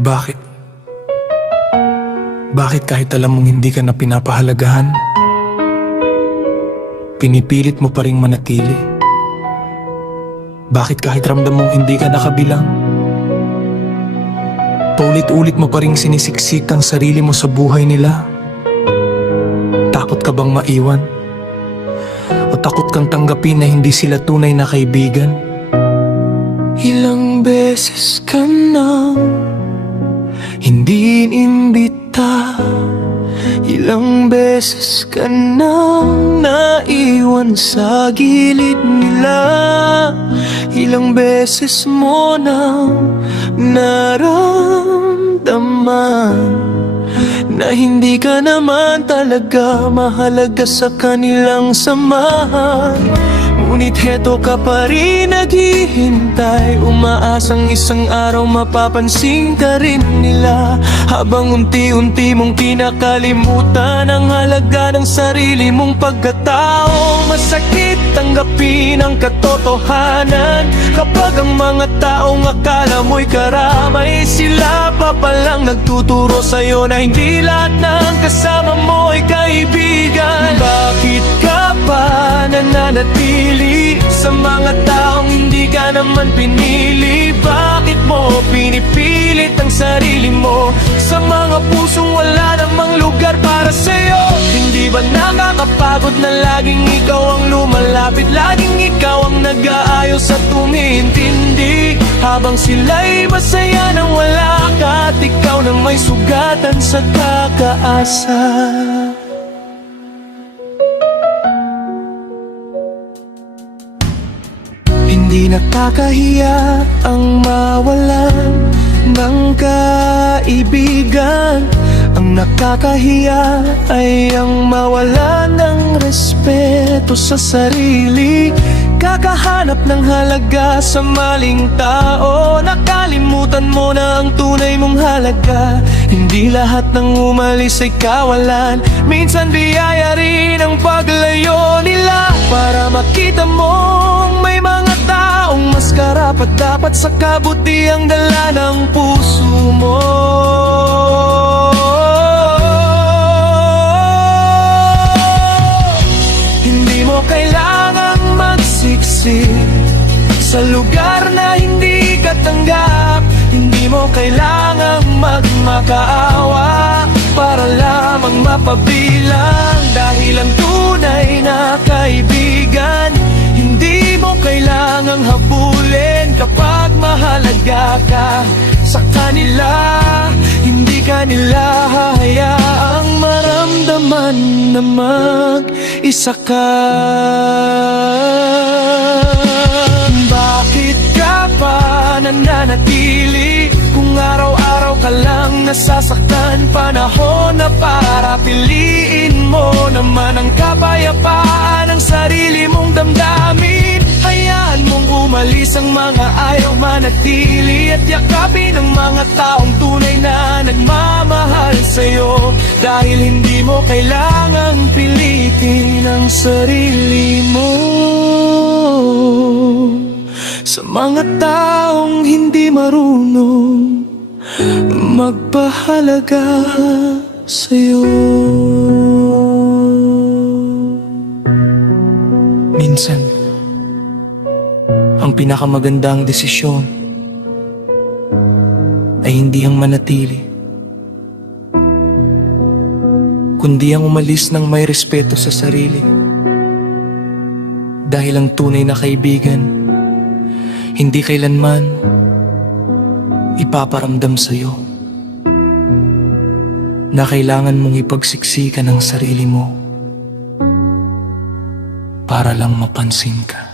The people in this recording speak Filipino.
Bakit? Bakit kahit alam mong hindi ka na pinapahalagahan, pinipilit mo pa ring manatili? Bakit kahit ramdam mong hindi ka nakabilang, paulit-ulit mo pa ring sinisiksik ang sarili mo sa buhay nila? Takot ka bang maiwan? O takot kang tanggapin na hindi sila tunay na kaibigan? Ilang beses ka nang hindi inimbita, ilang beses ka nang naiwan sa gilid nila, ilang beses mo nang naramdaman na hindi ka naman talaga mahalaga sa kanilang samahan. Ngunit heto ka pa rin naghihintay, umaasang isang araw mapapansin ka rin nila, habang unti-unti mong kinakalimutan ang halaga ng sarili mong pagkatao. Masakit tanggapin ang katotohanan kapag ang mga taong akala mo'y karamay, sila pa palang nagtuturo sa'yo na hindi lahat ng kasama mo'y kaibigan. Bakit ka pa nananatili sa mga taong hindi ka naman pinili? Bakit mo pinipilit ang sarili mo sa mga pusong wala namang lugar para sa'yo? Hindi ba nakakapagod na laging ikaw ang lumalapit, laging ikaw ang nag-aayos at umintindi, habang sila'y masaya nang wala ka at ikaw nang may sugatan sa kakaasa? Hindi nakakahiya ang mawalan ng kaibigan. Ang nakakahiya ay ang mawalan ng respeto sa sarili. Kakahanap ng halaga sa maling tao, nakalimutan mo na ang tunay mong halaga. Hindi lahat ng umalis ay kawalan, minsan biyaya rin ang paglayo nila, para makita mong may mga taong mas karapat dapat sa kabutiang dala ng puso mo. Hindi mo kailangang magsiksik sa lugar na hindi ka tanggap. Hindi mo kailangang magmakaawa para lamang mapabilang, dahil ang tunay na kaibigan hindi mo kailangang habulin kapag mahalaga ka sa kanila. Hindi ka nila hahayaang maramdaman na mag-isa ka. Bakit ka pa nananatili kung araw-araw ka lang nasasaktan? Panahon na para piliin mo naman ang kapayapaan ng sarili mong damdamin. Hayaan mong umalis ang mga ayaw manatili at yakapin ang mga taong tunay na nagmamahal sa'yo, dahil hindi mo kailangang pilitin ang sarili mo sa mga taong hindi marunong magpahalaga sa'yo. Minsan, ang pinakamagandang desisyon ay hindi ang manatili, kundi ang umalis ng may respeto sa sarili, dahil ang tunay na kaibigan hindi kailanman ipaparamdam sa'yo na kailangan mong ipagsiksikan ang sarili mo para lang mapansin ka.